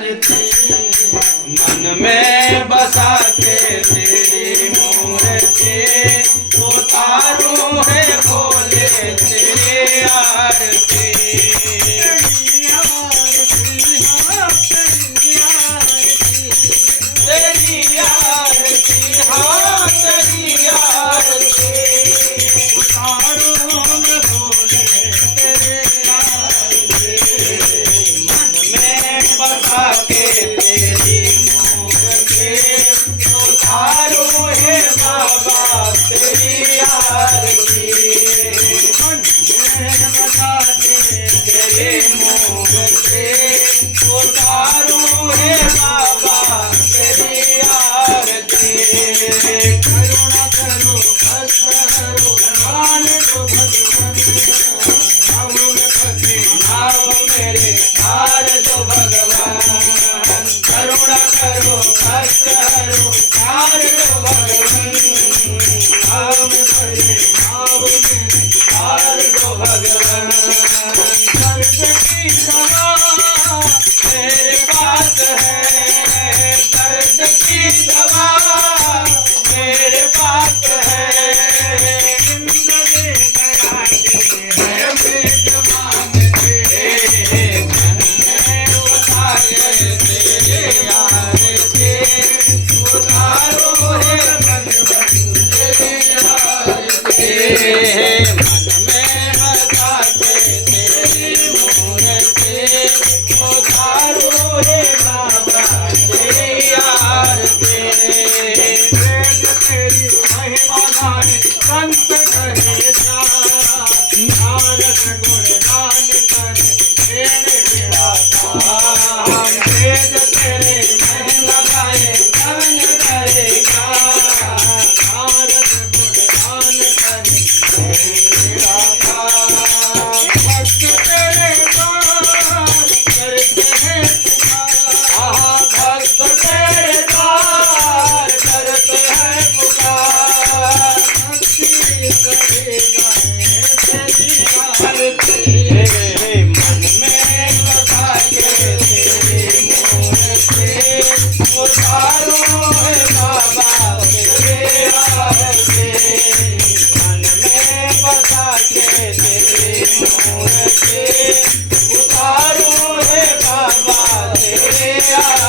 आरती मन में बसा के तेरी मूर्ति उतारूं है भोले तेरी आरती तेरी आरती हाँ तेरी आरती उतारूं मैं भोले तेरी आरती मन में बसा के तेरी मूर्ति उतारूं है बाबा तेरी आरती मन में बसा के तेरी मूर्ति उतारूं है बाबा तेरी आरती करुणा करो कष्ट हरो मान लो भगवान नाव मेरे तार दो भगवान करुणा करो कष्ट हरो तार दो भगवान नाव मेरे तार दो भगवान दर्द की दवा मेरे पास है दर्द की दवा मेरे पास है जिंदगी कराते हैं पेट मांगते उतारे तेरे आरती उतारो है मन तेरे आरती मन में बसा के तेरी मूर्ति उतारो है बाबा तेरी आरती तेरी महिमा गाने संत कहे जा नारद गुण गान करे तेरे बेड़ा पार वेद तेरे महिमा गाए गान करेगा नारद गुण गान करे तेरे बेड़ा पार भक्त तेरे द्वार करते हैं पुकार भक्त तेरे द्वार करते हैं पुकार भक्ति करेगा तेरी आरती मन में बसा के तेरी मूर्ति उतारो है बाबा तेरी आरती मन में बसा के तेरी मूर्ति उतारो है बाबा तेरी आरती